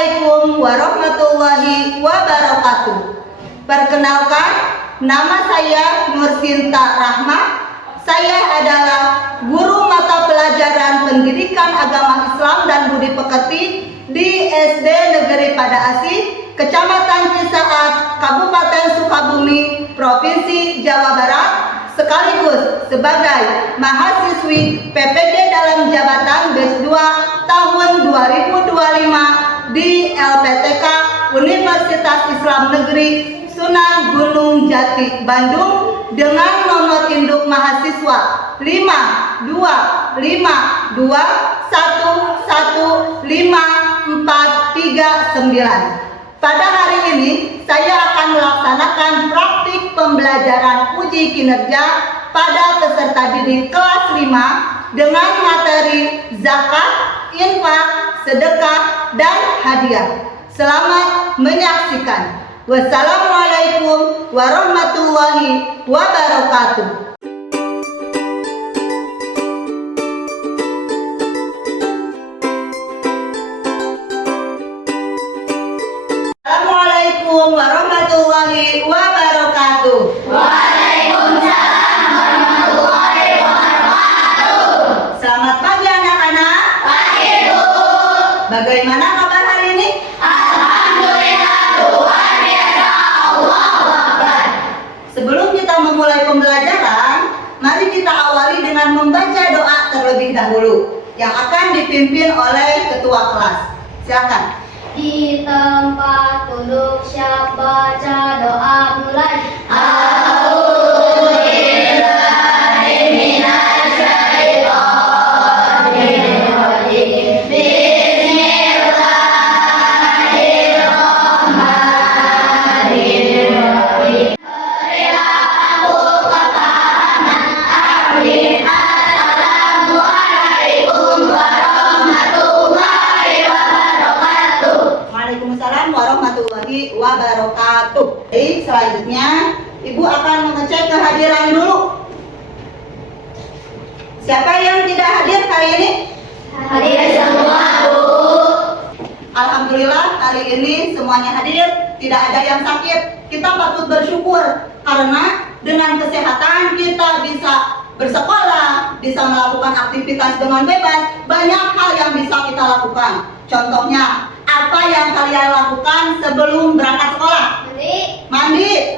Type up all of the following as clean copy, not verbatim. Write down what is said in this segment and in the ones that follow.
Assalamualaikum warahmatullahi wabarakatuh. Perkenalkan, nama saya Nursinta Rahma. Saya adalah guru mata pelajaran Pendidikan Agama Islam dan Budi Pekerti di SD Negeri Pada Asih, Kecamatan Cisaat, Kabupaten Sukabumi, Provinsi Jawa Barat, sekaligus sebagai mahasiswi PPG dalam jabatan batch 2 tahun 2025 di LPTK Universitas Islam Negeri Sunan Gunung Jati, Bandung, dengan nomor induk mahasiswa 525211539. Pada hari ini saya akan melaksanakan praktik pembelajaran uji kinerja pada peserta didik kelas 5 dengan materi zakat, infak, sedekah, dan hadiah. Selamat menyaksikan. Wassalamualaikum warahmatullahi wabarakatuh. Assalamualaikum warahmatullahi wabarakatuh. Waalaikumsalam warahmatullahi wabarakatuh. Selamat pagi anak-anak. Pagi Bu. Bagaimana kabar hari ini? Alhamdulillah luar biasa. Allahu Akbar. Sebelum kita memulai pembelajaran, mari kita awali dengan membaca doa terlebih dahulu yang akan dipimpin oleh ketua kelas. Silakan. Di tempat duduk siap baca doa mulai. Waalaikumsalam warahmatullahi wabarakatuh. Baik, selanjutnya Ibu akan mengecek kehadiran dulu. Siapa yang tidak hadir hari ini? Hadir semua Bu. Alhamdulillah hari ini semuanya hadir, tidak ada yang sakit. Kita patut bersyukur karena dengan kesehatan kita bisa bersekolah, bisa melakukan aktivitas dengan bebas. Banyak hal yang bisa kita lakukan. Contohnya, apa yang kalian lakukan sebelum berangkat sekolah? Mandi,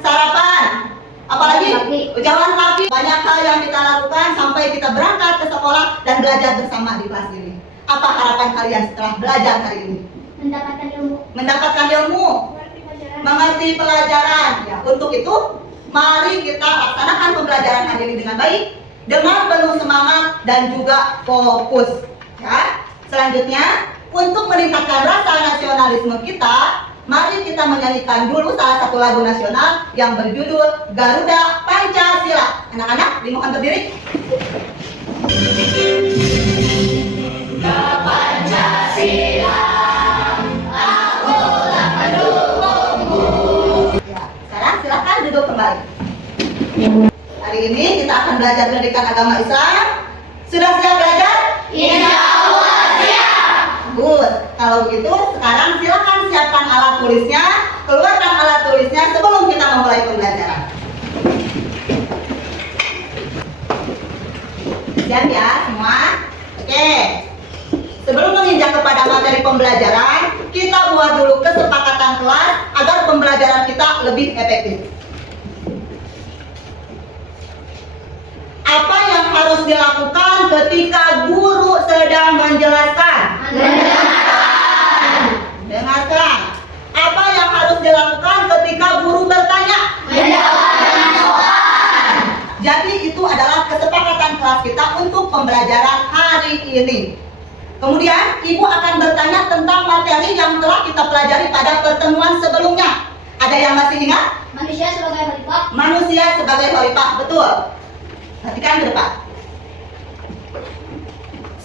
sarapan, apalagi jalan kaki. Banyak hal yang kita lakukan sampai kita berangkat ke sekolah dan belajar bersama di kelas ini. Apa harapan kalian setelah belajar hari ini? Mendapatkan ilmu. Mendapatkan ilmu, mengerti pelajaran. Ya, untuk itu, mari kita laksanakan pembelajaran hari ini dengan baik, dengan penuh semangat dan juga fokus. Ya, selanjutnya, untuk meningkatkan rasa nasionalisme kita, mari kita menyanyikan dulu salah satu lagu nasional yang berjudul Garuda Pancasila. Anak-anak, dimohon berdiri. Pancasila, akulah pendukungmu. Ya, sekarang silakan duduk kembali. Hari ini kita akan belajar pendidikan agama Islam. Sudah siap belajar? Insya Allah siap. Good. Kalau begitu, sekarang silakan siapkan alat tulisnya, keluarkan alat tulisnya sebelum kita memulai pembelajaran. Siap ya semua? Oke. Sebelum menginjak kepada materi pembelajaran, kita buat dulu kesepakatan kelas agar pembelajaran kita lebih efektif. Apa yang harus dilakukan ketika guru sedang menjelaskan? Dengarkan. Apa yang harus dilakukan ketika guru bertanya? Menjawab dengan soal. Jadi itu adalah kesepakatan kelas kita untuk pembelajaran hari ini. Kemudian Ibu akan bertanya tentang materi yang telah kita pelajari pada pertemuan sebelumnya. Ada yang masih ingat? Manusia sebagai khalifah. Manusia sebagai khalifah, betul. Perhatikan ke depan.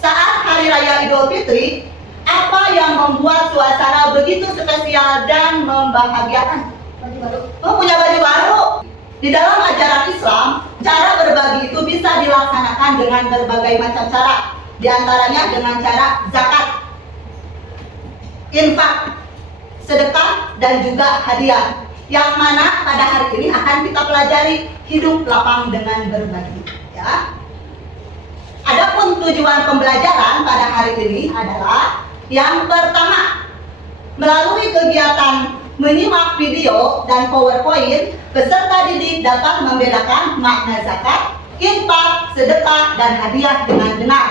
Saat Hari Raya Idul Fitri, apa yang membuat suasana begitu spesial dan membahagiakan? Baju baru. Punya baju baru. Di dalam ajaran Islam, cara berbagi itu bisa dilaksanakan dengan berbagai macam cara. Di antaranya dengan cara zakat. infak, sedekah, dan juga hadiah. Yang mana pada hari ini akan kita pelajari hidup lapang dengan berbagi. Ya. Adapun tujuan pembelajaran pada hari ini adalah yang pertama, melalui kegiatan menyimak video dan PowerPoint, peserta didik dapat membedakan makna zakat, infak, sedekah, dan hadiah dengan benar.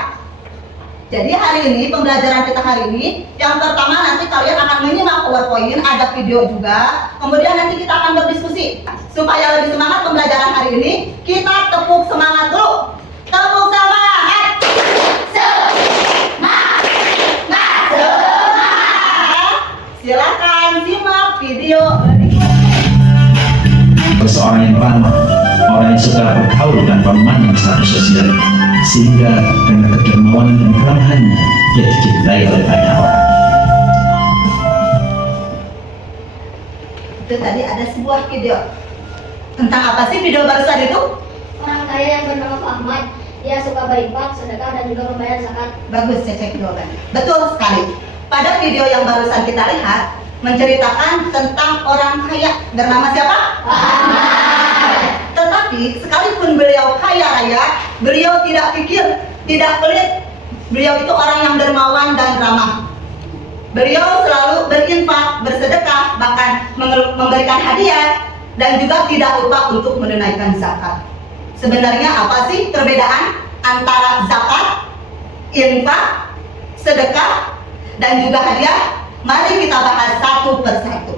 Jadi hari ini, pembelajaran kita hari ini, yang pertama nanti kalian akan menyimak PowerPoint, ada video juga, kemudian nanti kita akan berdiskusi. Supaya lebih semangat pembelajaran hari ini, kita tepuk semangat dulu. Tepuk semangat! Silakan simak video berikut. Seorang yang ramah, orang yang suka bergaul tanpa memandang status sosial, sehingga dengan kedermawanan dan keramahannya ia dicintai oleh banyak orang. Itu tadi ada sebuah video. Tentang apa sih video barusan itu? Orang kaya yang bernama Pak Ahmad, dia suka berinfak, sedekah, dan juga membayar zakat. Bagus, cek jawabannya. Betul sekali. Pada video yang barusan kita lihat, menceritakan tentang orang kaya bernama siapa? Pak Ahmad. Tetapi sekalipun beliau kaya raya, beliau tidak pikir, tidak pelit. Beliau itu orang yang dermawan dan ramah. Beliau selalu berinfak, bersedekah, bahkan memberikan hadiah, dan juga tidak lupa untuk menunaikan zakat. Sebenarnya apa sih perbedaan antara zakat, infak, sedekah, dan juga hadiah? Mari kita bahas satu persatu.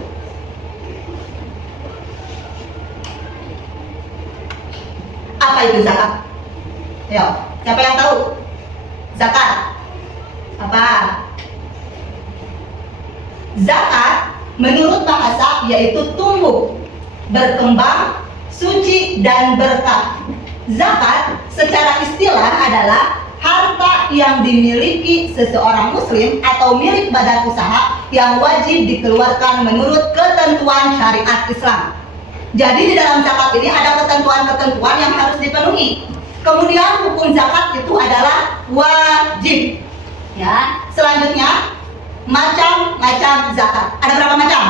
Apa itu zakat? Ayo, siapa yang tahu? Zakat apa? Zakat menurut bahasa yaitu tumbuh, berkembang, suci, dan berkah. Zakat secara istilah adalah harta yang dimiliki seseorang muslim atau milik badan usaha yang wajib dikeluarkan menurut ketentuan syariat Islam. Jadi di dalam zakat ini ada ketentuan-ketentuan yang harus dipenuhi. Kemudian hukum zakat itu adalah wajib. Ya, selanjutnya macam-macam zakat. Ada berapa macam?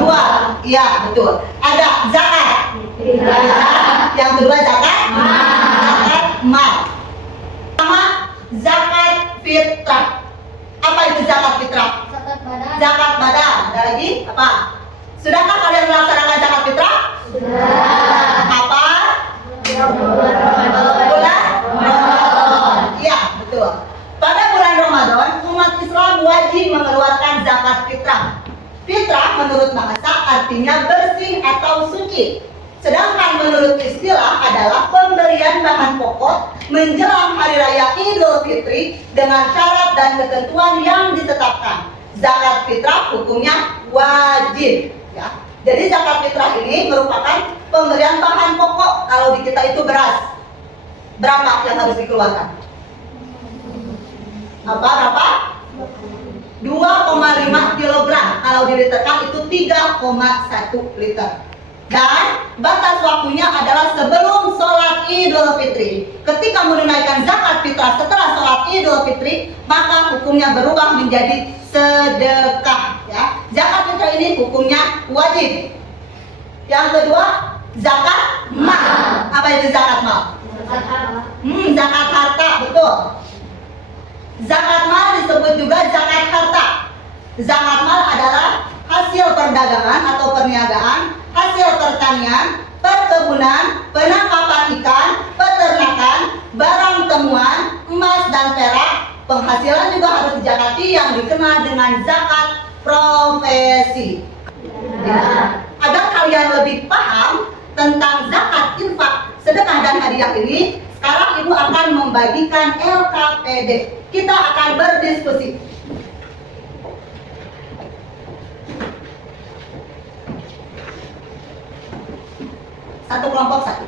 Dua. Iya, betul. Ada zakat. Yang kedua zakat mal. Pertama, zakat fitrah. Apa itu zakat fitrah? Zakat badan. Zakat badan. Ada lagi? Apa? Sudahkah kalian melaksanakan zakat fitrah? Sudah. Apa? Bulan Ramadan. Iya, betul. Pada bulan Ramadan, umat Islam wajib mengeluarkan zakat fitrah. Fitrah menurut bahasa artinya bersih atau suci. Sedangkan menurut istilah adalah pemberian bahan pokok menjelang hari raya Idul Fitri dengan syarat dan ketentuan yang ditetapkan. Zakat fitrah hukumnya wajib. Ya. Jadi zakat fitrah ini merupakan pemberian bahan pokok. Kalau di kita itu beras, berapa yang harus dikeluarkan? Berapa? 2,5 kilogram. Kalau diliterkan itu 3,1 liter. Dan batas waktunya adalah sebelum sholat Idul Fitri. Ketika menunaikan zakat fitrah setelah sholat Idul Fitri, maka hukumnya berubah menjadi sedekah. Ya. Zakat fitrah ini hukumnya wajib. Yang kedua, zakat mal. Apa itu zakat mal? Zakat harta, betul. Zakat mal disebut juga zakat harta. Zakat mal adalah hasil perdagangan atau perniagaan, hasil pertanian, perkebunan, penangkapan ikan, peternakan, barang temuan, emas dan perak. Penghasilan juga harus dizakati yang dikenal dengan zakat profesi. Ya. Agar kalian lebih paham tentang zakat, infak, sedekah, dan hadiah ini, sekarang Ibu akan membagikan LKPD. Kita akan berdiskusi. Satu kelompok satu.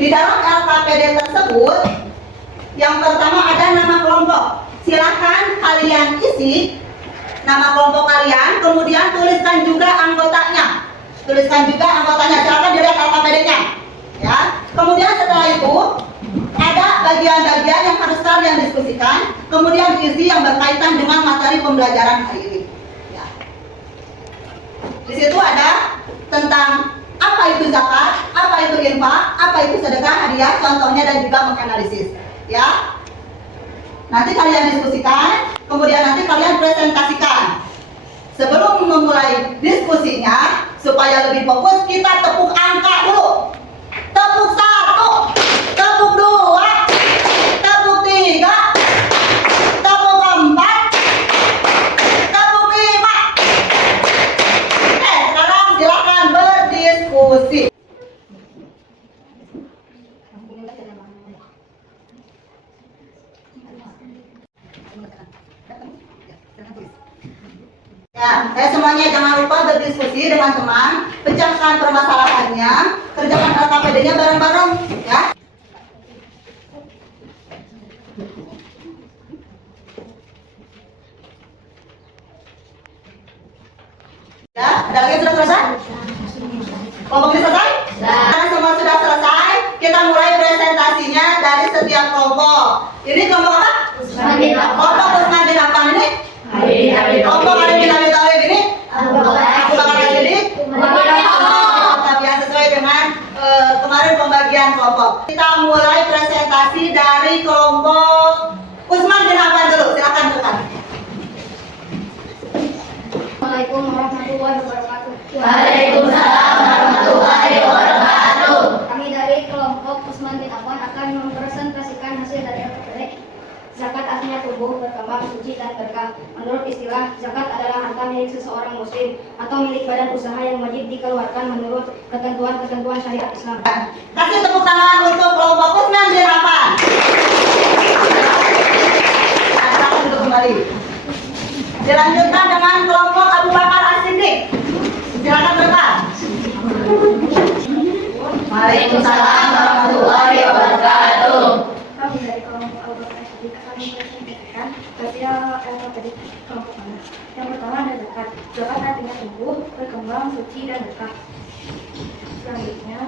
Di dalam LKPD tersebut, yang pertama ada nama kelompok. Silahkan kalian isi nama kelompok kalian, kemudian tuliskan juga anggotanya. tuliskan juga anggotanya, silakan dilihat LKPD-nya. Ya. Kemudian setelah itu ada bagian-bagian yang harus kalian diskusikan, kemudian isi yang berkaitan dengan materi pembelajaran hari ini. Ya. Di situ ada tentang apa itu zakat, apa itu infak, apa itu sedekah, hadiah, contohnya dan juga menganalisis. Ya. Nanti kalian diskusikan, kemudian nanti kalian presentasikan. Sebelum memulai diskusinya, supaya lebih fokus, kita tepuk angka dulu. Tepuk 1, tepuk 2, tepuk 3, tepuk 4, tepuk 5. Sekarang silakan berdiskusi. Ya, semuanya jangan lupa berdiskusi dengan teman, pecahkan permasalahannya, kerjakan LKPD-nya bareng-bareng, ya. Ya, ada lagi yang sudah selesai? Kelompok ini selesai? Karena semua sudah selesai, kita mulai presentasinya dari setiap kelompok. Ini kelompok apa? Kelompok Usman bin Affan ini? Kelompok Ali bin Abi Thalib ini? Abu Bakar As-Siddiq? Tapi yang sesuai dengan kemarin pembagian kelompok. Kita mulai presentasi dari kelompok Usman bin Affan dulu. Silakan tekan. Assalamualaikum warahmatullahi wabarakatuh. Waalaikumsalam warahmatullahi wabarakatuh. Kami dari kelompok Usman bin Affan akan mempresentasikan hasil dari LKPD. Zakat artinya tubuh, berkembang, suci, dan berkah. Menurut istilah, zakat adalah harta milik seseorang muslim atau milik badan usaha yang wajib dikeluarkan menurut ketentuan-ketentuan syariat Islam. Kasih tepuk tangan untuk kelompok Usman bin Affan. Silakan duduk kembali. Dilanjutkan dengan kelompok Abu Bakar As-Siddiq. Silakan berdekat. Waalaikumsalam warahmatullahi wabarakatuh. Kami dari kelompok Abu Bakar As-Siddiq akan mempresentasikan hasil LKPD kelompok kami. Yang pertama ada zakat. Zakat artinya tumbuh, berkembang, suci, dan berkah. Selanjutnya,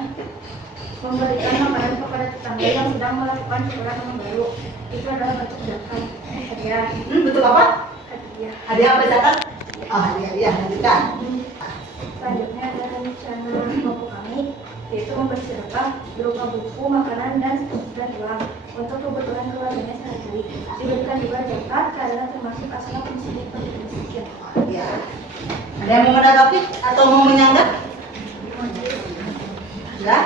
memberikan makanan kepada tetangga yang sedang melakukan syukuran yang baru. Itu adalah bentuk zakat. Hadiah. Betul apa? Hadiah. Hadiah apa zakat? Oh, hadiah. Lanjutkan. Selanjutnya ada rencana kelompok kami, yaitu memberi sedekah berupa buku, makanan, dan uang untuk kebutuhan keluarganya sehari-hari. Diberikan juga zakat karena termasuk asal miskin penduduk miskin. Ya. Ada yang mau menanggapi atau mau menyanggah? Sudah?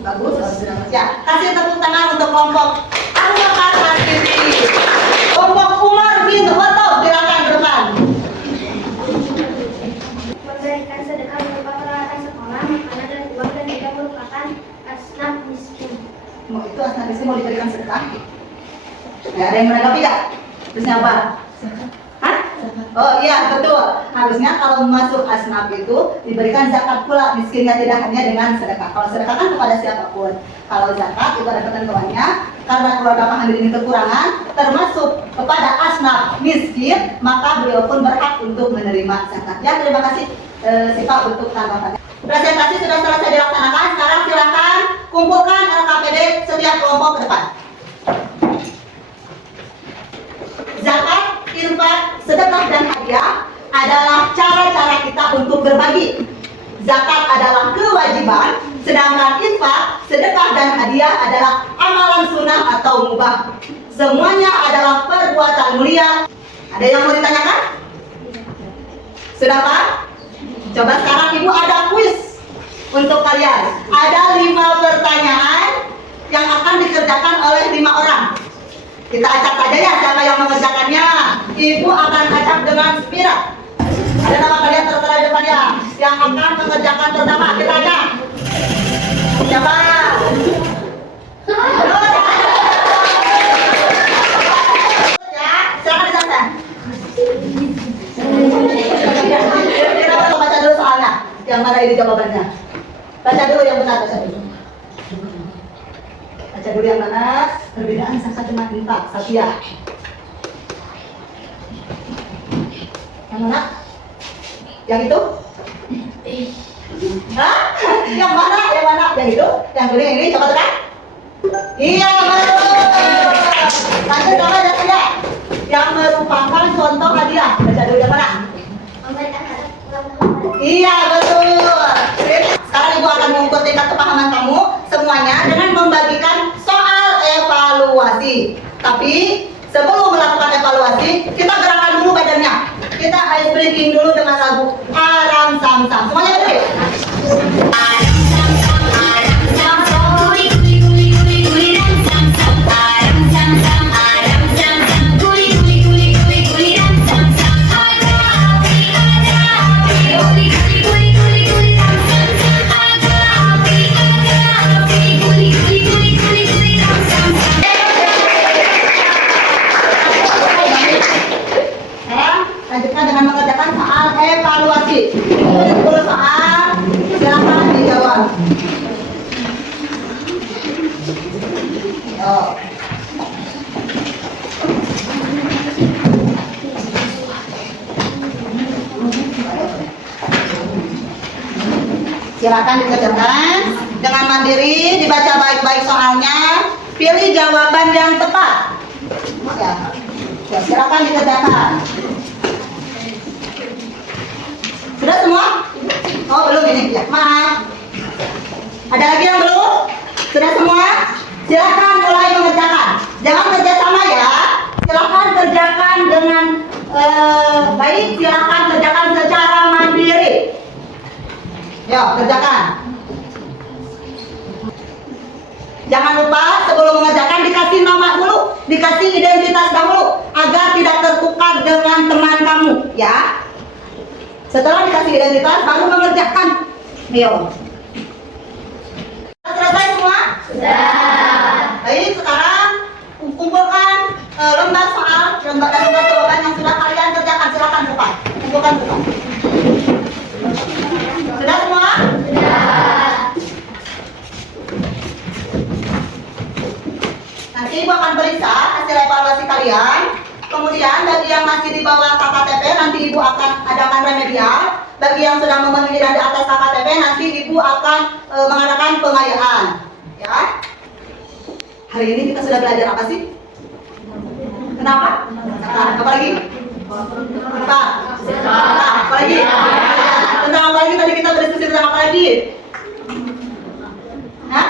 Bagus. Sudah. Ya. Kasih tepuk tangan untuk kelompok Abu Bakar As-Siddiq. Kelompok Umar bin Khattab, silakan depan. Memberikan sedekah berupa peralatan sekolah, makanan, dan uang, dan juga merupakan asnaf miskin. Mau itu asnaf miskin mau diberikan sedekah? Ya, ada yang menanggapi nggak? Terusnya apa? Hah? Oh iya, betul. Harusnya kalau masuk asnaf itu diberikan zakat pula, miskinnya tidak hanya dengan sedekah. Kalau sedekah kan kepada siapapun. Kalau zakat itu ada ketentuannya, karena keluarga Pak Hamid ini kekurangan, termasuk kepada asnaf miskin, maka beliau pun berhak untuk menerima zakat. Ya, terima kasih Sipa untuk tanggapannya. Presentasi sudah selesai dilaksanakan. Sekarang silakan kumpulkan LKPD setiap kelompok ke depan. Zakat, infak, sedekah, dan hadiah adalah cara-cara kita untuk berbagi. Zakat adalah kewajiban, sedangkan infak, sedekah, dan hadiah adalah amalan sunnah atau mubah. Semuanya adalah perbuatan mulia. Ada yang mau ditanyakan? Sudah Pak? Coba sekarang Ibu ada kuis untuk kalian. Ada 5 pertanyaan yang akan dikerjakan oleh 5 orang. Kita acak saja ya siapa yang mengerjakannya. Ibu akan acak dengan spiral. Ada nama kalian tertera di depannya yang akan mengerjakan pertama. Kita acak. Siapa? Ya, silakan disampaikan. Kita baca dulu soalnya. Yang mana ini jawabannya? Baca dulu yang benar, baca dulu. Baca dulu yang mana? Perbedaan zakat dengan infak. Satya. Yang mana? Yang itu? Hah? Yang mana? Yang mana? Yang itu? Yang kuning ini? Coba tekan. Iya, betul. Lanjut apa yang tidak? Yang merupakan contoh hadiah. Baca dulu yang mana? Memberikan hadiah ulang tahun. Iya, betul. Sekarang Ibu akan mengukur tingkat kepahaman kamu semuanya dengan membagikan soal evaluasi. Tapi sebelum melakukan evaluasi, kita gerakkan dulu badannya. Kita ice breaking dulu dengan lagu Aram Sam Sam. Semuanya berdiri. Lanjutkan dengan mengerjakan soal evaluasi. Ini 10 soal, silakan dijawab. Yo. Silakan dikerjakan dengan mandiri, dibaca baik-baik soalnya, pilih jawaban yang tepat. Ya, silakan dikerjakan. Sudah semua? Oh belum ini ya, maaf. Ada lagi yang belum? Sudah semua? Silakan mulai mengerjakan. Jangan kerja sama ya. Silakan kerjakan dengan baik. Silakan kerjakan secara mandiri. Yo, kerjakan. Jangan lupa sebelum mengerjakan dikasih nama dulu, dikasih identitas dahulu agar tidak tertukar dengan teman kamu, ya. Setelah dikasih identitas, baru mengerjakan. Ayo. Selesai semua? Sudah. Baik, sekarang kumpulkan lembar soal, lembar jawaban yang sudah kalian kerjakan. Silakan buka. Kumpulkan buka. Sudah semua? Sudah. Nanti Ibu akan periksa hasil evaluasi kalian. Kemudian bagi yang masih di bawah KKTP nanti Ibu akan adakan remedial. Bagi yang sudah memenuhi dan di atas KKTP nanti Ibu akan mengadakan pengayaan. Ya. Hari ini kita sudah belajar apa sih? Kenapa? Nah, apa lagi? Apa? Nah, apa lagi? Tentang apa lagi tadi kita berdiskusi tentang apa lagi? Hah?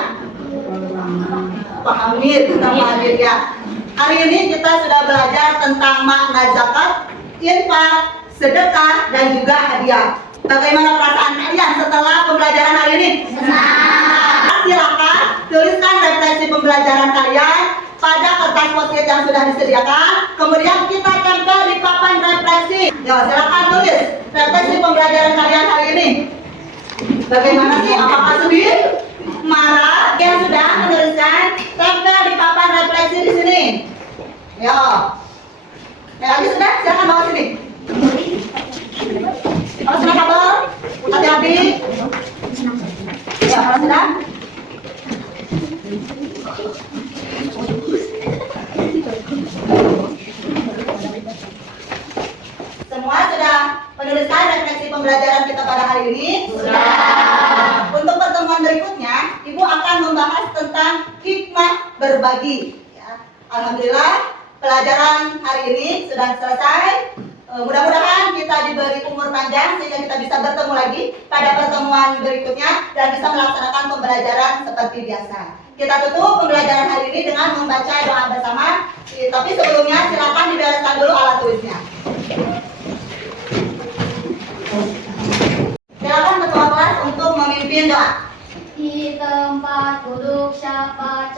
Pahamir tentang pahamir ya. Hari ini kita sudah belajar tentang makna zakat, infak, sedekah, dan juga hadiah. Bagaimana perasaan kalian setelah pembelajaran hari ini? Senang. Silakan tuliskan refleksi pembelajaran kalian pada kertas post-it yang sudah disediakan. Kemudian kita tempel di papan refleksi. Yo, silakan tulis refleksi pembelajaran kalian hari ini. Bagaimana sih? Apakah sedih? Marah? Yang sudah menuliskan tempel di papan refleksi di sini. Yo. Lagi sudah? Silakan bawa sini. Kalau sudah kabel, hati-hati. Ya, kalau sudah. Semua sudah menuliskan refleksi pembelajaran kita pada hari ini? Sudah. Untuk pertemuan berikutnya, Ibu akan membahas tentang hikmah berbagi. Ya. Alhamdulillah, pelajaran hari ini sudah selesai. Mudah-mudahan kita diberi umur panjang sehingga kita bisa bertemu lagi pada pertemuan berikutnya dan bisa melaksanakan pembelajaran seperti biasa. Kita tutup pembelajaran hari ini dengan membaca doa bersama. Tapi sebelumnya silakan dibereskan dulu alat tulisnya. Silakan ketua kelas untuk memimpin doa. Di tempat duduk siapa